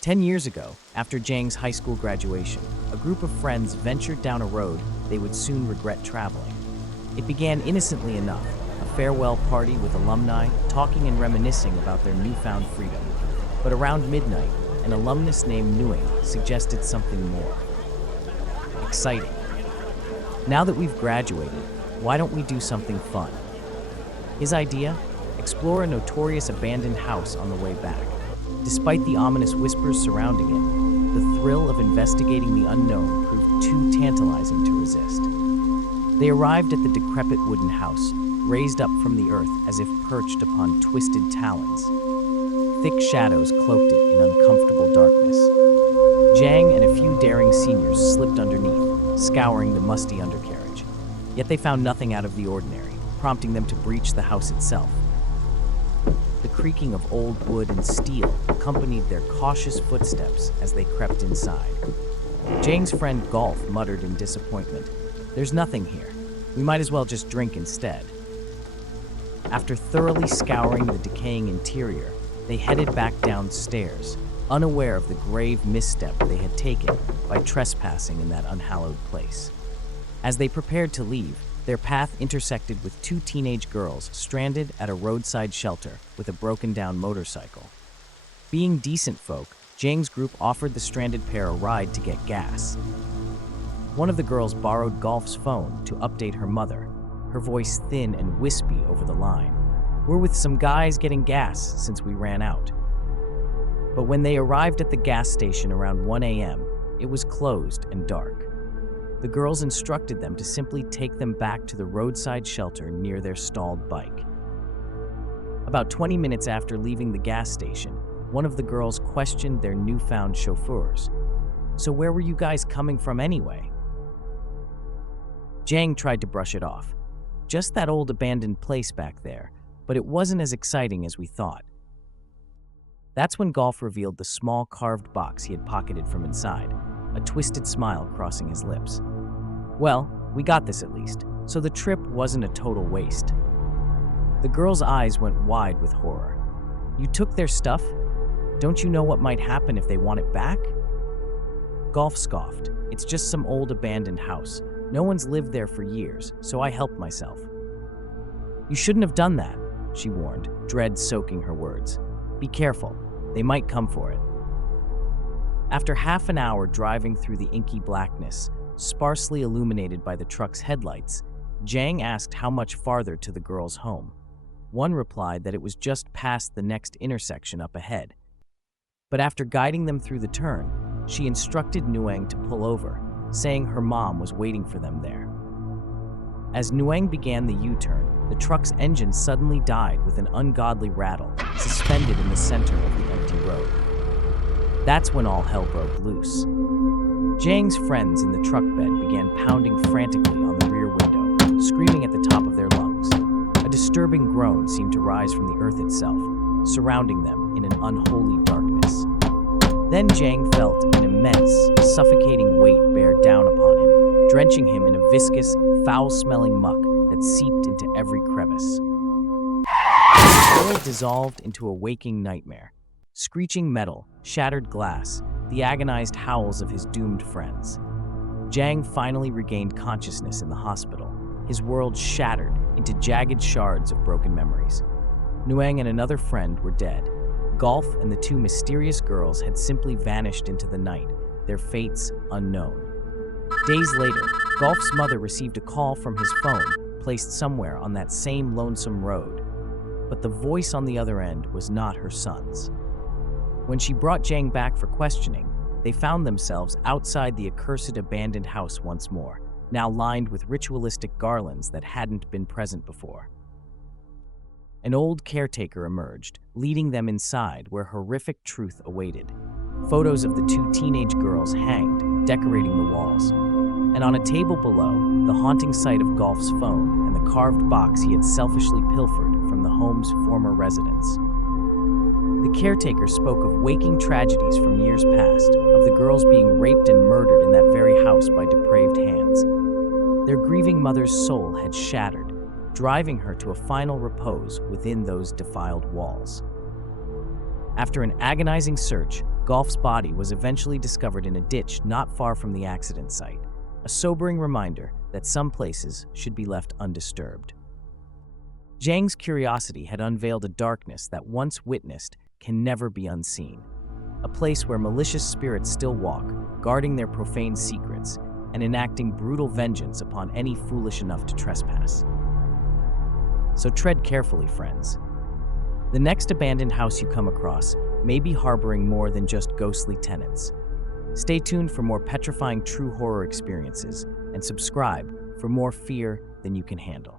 10 years ago, after Jaeng's high school graduation, a group of friends ventured down a road they would soon regret traveling. It began innocently enough, a farewell party with alumni talking and reminiscing about their newfound freedom. But around midnight, an alumnus named Nguyen suggested something more exciting. Now that we've graduated, why don't we do something fun? His idea? Explore a notorious abandoned house on the way back. Despite the ominous whispers surrounding it, the thrill of investigating the unknown proved too tantalizing to resist. They arrived at the decrepit wooden house, raised up from the earth as if perched upon twisted talons. Thick shadows cloaked it in uncomfortable darkness. Jaeng and a few daring seniors slipped underneath, scouring the musty undercarriage. Yet they found nothing out of the ordinary, prompting them to breach the house itself. The creaking of old wood and steel accompanied their cautious footsteps as they crept inside. Jaeng's friend Golf muttered in disappointment, "There's nothing here. We might as well just drink instead." After thoroughly scouring the decaying interior, they headed back downstairs, unaware of the grave misstep they had taken by trespassing in that unhallowed place. As they prepared to leave, their path intersected with two teenage girls stranded at a roadside shelter with a broken-down motorcycle. Being decent folk, Jaeng's group offered the stranded pair a ride to get gas. One of the girls borrowed Golf's phone to update her mother, her voice thin and wispy over the line. "We're with some guys getting gas since we ran out." But when they arrived at the gas station around 1 a.m., it was closed and dark. The girls instructed them to simply take them back to the roadside shelter near their stalled bike. About 20 minutes after leaving the gas station, one of the girls questioned their newfound chauffeurs. "So where were you guys coming from anyway?" Jaeng tried to brush it off. "Just that old abandoned place back there, but it wasn't as exciting as we thought." That's when Golf revealed the small carved box he had pocketed from inside, a twisted smile crossing his lips. "Well, we got this at least, so the trip wasn't a total waste." The girl's eyes went wide with horror. "You took their stuff? Don't you know what might happen if they want it back?" Golf scoffed. "It's just some old abandoned house. No one's lived there for years, so I helped myself." "You shouldn't have done that," she warned, dread soaking her words. "Be careful. They might come for it." After half an hour driving through the inky blackness, sparsely illuminated by the truck's headlights, Jaeng asked how much farther to the girl's home. One replied that it was just past the next intersection up ahead. But after guiding them through the turn, she instructed Nguyen to pull over, saying her mom was waiting for them there. As Nguyen began the U-turn, the truck's engine suddenly died with an ungodly rattle, suspended in the center of the empty road. That's when all hell broke loose. Jaeng's friends in the truck bed began pounding frantically on the rear window, screaming at the top of their lungs. A disturbing groan seemed to rise from the earth itself, surrounding them in an unholy darkness. Then Jaeng felt an immense, suffocating weight bear down upon him, drenching him in a viscous, foul-smelling muck that seeped into every crevice. The world dissolved into a waking nightmare. Screeching metal, shattered glass, the agonized howls of his doomed friends. Jaeng finally regained consciousness in the hospital, his world shattered into jagged shards of broken memories. Nguyen and another friend were dead. Golf and the two mysterious girls had simply vanished into the night, their fates unknown. Days later, Golf's mother received a call from his phone, placed somewhere on that same lonesome road. But the voice on the other end was not her son's. When she brought Jaeng back for questioning, they found themselves outside the accursed abandoned house once more, now lined with ritualistic garlands that hadn't been present before. An old caretaker emerged, leading them inside where horrific truth awaited. Photos of the two teenage girls hanged, decorating the walls. And on a table below, the haunting sight of Golf's phone and the carved box he had selfishly pilfered from the home's former residents. The caretaker spoke of waking tragedies from years past, of the girls being raped and murdered in that very house by depraved hands. Their grieving mother's soul had shattered, driving her to a final repose within those defiled walls. After an agonizing search, Golf's body was eventually discovered in a ditch not far from the accident site, a sobering reminder that some places should be left undisturbed. Jaeng's curiosity had unveiled a darkness that once witnessed can never be unseen, a place where malicious spirits still walk, guarding their profane secrets and enacting brutal vengeance upon any foolish enough to trespass. So tread carefully, friends. The next abandoned house you come across may be harboring more than just ghostly tenants. Stay tuned for more petrifying true horror experiences and subscribe for more fear than you can handle.